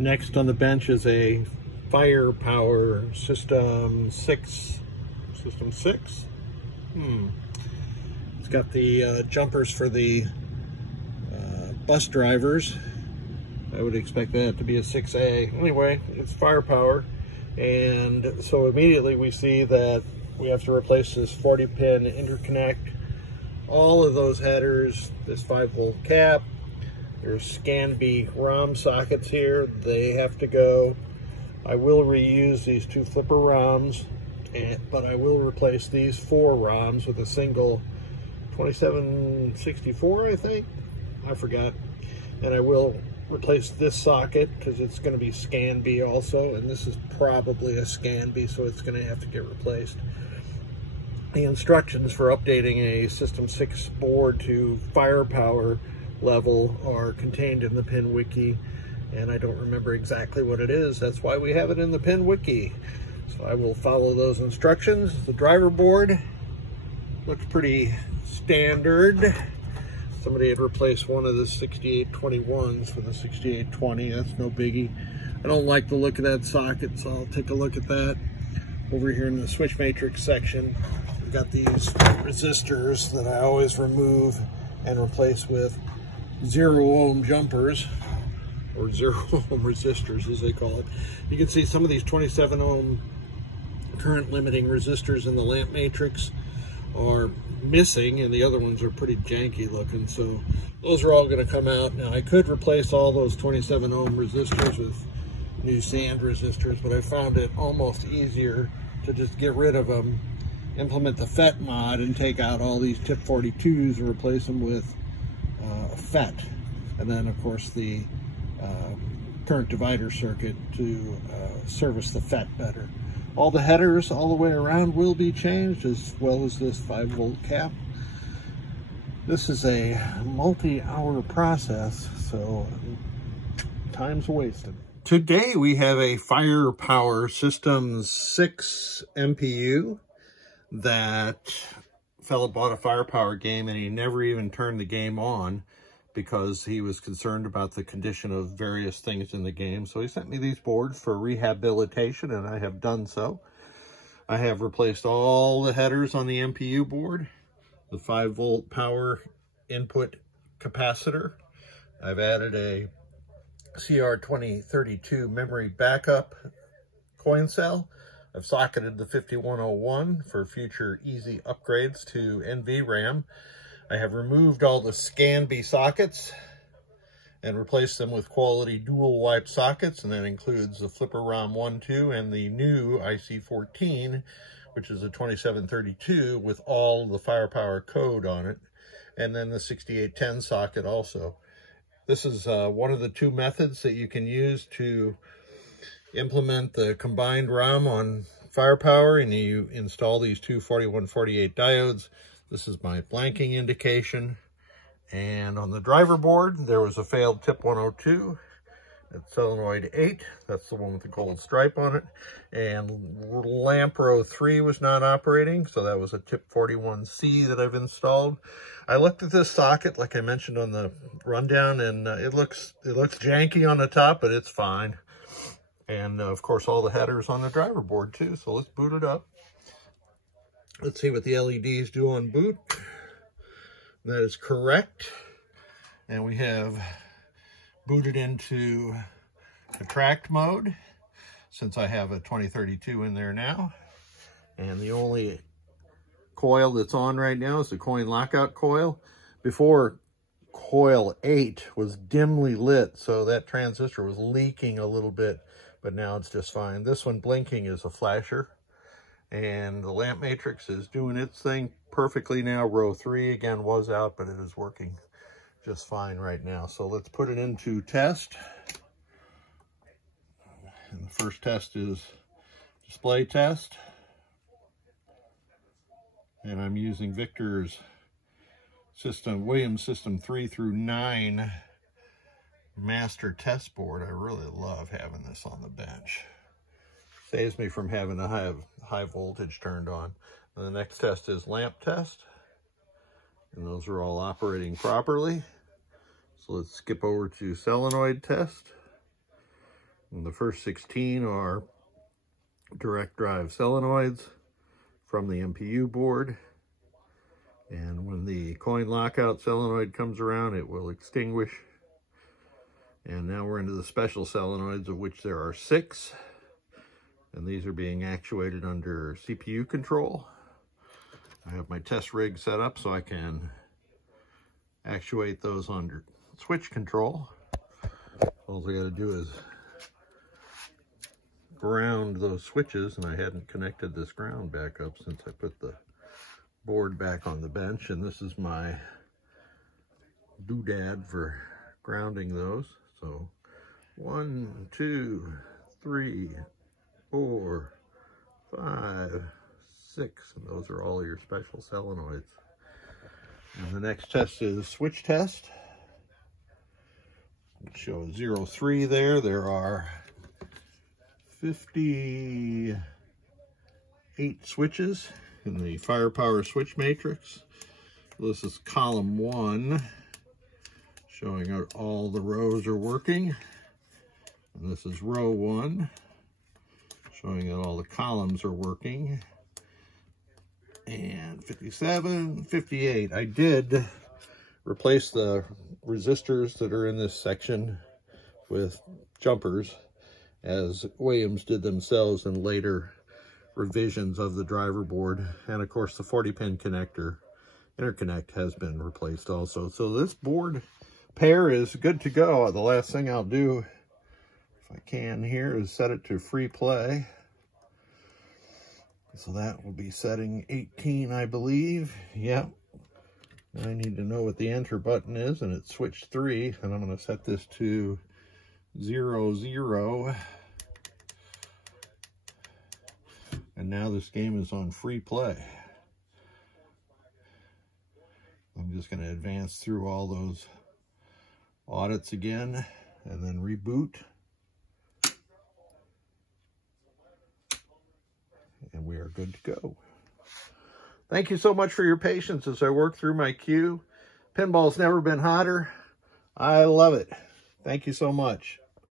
Next on the bench is a FirePower System 6. System 6? It's got the jumpers for the bus drivers. I would expect that to be a 6A. Anyway, it's FirePower. And so immediately we see that we have to replace this 40-pin interconnect. All of those headers, this 5-volt cap. There's ScanB ROM sockets here. They have to go. I will reuse these 2 flipper ROMs, but I will replace these 4 ROMs with a single 2764, I think. I forgot. And I will replace this socket because it's going to be ScanB also, and this is probably a ScanB, so it's going to have to get replaced. The instructions for updating a System 6 board to FirePower level are contained in the pin wiki, and I don't remember exactly what it is. That's why we have it in the pin wiki. So I will follow those instructions. The driver board looks pretty standard. Somebody had replaced one of the 6821s with a 6820. That's no biggie. I don't like the look of that socket, so I'll take a look at that. Over here in the switch matrix section, we've got these resistors that I always remove and replace with 0-ohm jumpers, or 0-ohm resistors as they call it. You can see some of these 27-ohm current limiting resistors in the lamp matrix are missing, and the other ones are pretty janky looking, so those are all going to come out. Now I could replace all those 27-ohm resistors with new sand resistors, but I found it almost easier to just get rid of them, implement the FET mod, and take out all these tip 42s and replace them with FET, and then of course the current divider circuit to service the FET better. All the headers all the way around will be changed, as well as this 5-volt cap. This is a multi-hour process, so time's wasted. Today we have a FirePower System 6 MPU that fella bought a FirePower game and he never even turned the game on because he was concerned about the condition of various things in the game. So he sent me these boards for rehabilitation, and I have done so. I have replaced all the headers on the MPU board, the 5-volt power input capacitor. I've added a CR2032 memory backup coin cell. I've socketed the 5101 for future easy upgrades to NVRAM. I have removed all the ScanB sockets and replaced them with quality dual wipe sockets, and that includes the flipper ROM 1.2 and the new IC14, which is a 2732 with all the FirePower code on it, and then the 6810 socket also. This is one of the 2 methods that you can use to implement the combined ROM on FirePower, and you install these 2 4148 diodes. This is my blanking indication. And on the driver board, there was a failed tip 102 at solenoid 8. That's the one with the gold stripe on it. And lamp row 3 was not operating, so that was a tip 41C that I've installed. I looked at this socket, like I mentioned on the rundown, and it looks janky on the top, but it's fine. And of course, all the headers on the driver board too. So let's boot it up. Let's see what the LEDs do on boot. That is correct. And we have booted into attract mode, since I have a 2032 in there now. And the only coil that's on right now is the coin lockout coil. Before, coil 8 was dimly lit, so that transistor was leaking a little bit, but now it's just fine. This one blinking is a flasher. And the lamp matrix is doing its thing perfectly now. Row 3 again was out, but it is working just fine right now. So let's put it into test. And the first test is display test. And I'm using Victor's system, Williams system 3 through 9 master test board. I really love having this on the bench. Saves me from having to have high voltage turned on. And the next test is lamp test. And those are all operating properly. So let's skip over to solenoid test. And the first 16 are direct drive solenoids from the MPU board. And when the coin lockout solenoid comes around, it will extinguish. And now we're into the special solenoids, of which there are 6. And these are being actuated under CPU control. I have my test rig set up so I can actuate those under switch control. All I got to do is ground those switches, and I hadn't connected this ground back up since I put the board back on the bench, and this is my doodad for grounding those. So 1, 2, 3, 4, 5, 6, and those are all your special solenoids. And the next test is switch test. It shows 0, 3 there. There are 58 switches in the FirePower switch matrix. This is column 1, showing out all the rows are working. And this is row 1, showing that all the columns are working. And 57, 58. I did replace the resistors that are in this section with jumpers, as Williams did themselves in later revisions of the driver board. And of course the 40-pin connector interconnect has been replaced also. So this board pair is good to go. The last thing I'll do, if I can here, is set it to free play. So that will be setting 18, I believe. Yep. I need to know what the enter button is, and it's switch 3, and I'm going to set this to 0, 0. And now this game is on free play. I'm just going to advance through all those audits again, and then reboot. And we are good to go. Thank you so much for your patience as I work through my cue. Pinball's never been hotter. I love it. Thank you so much.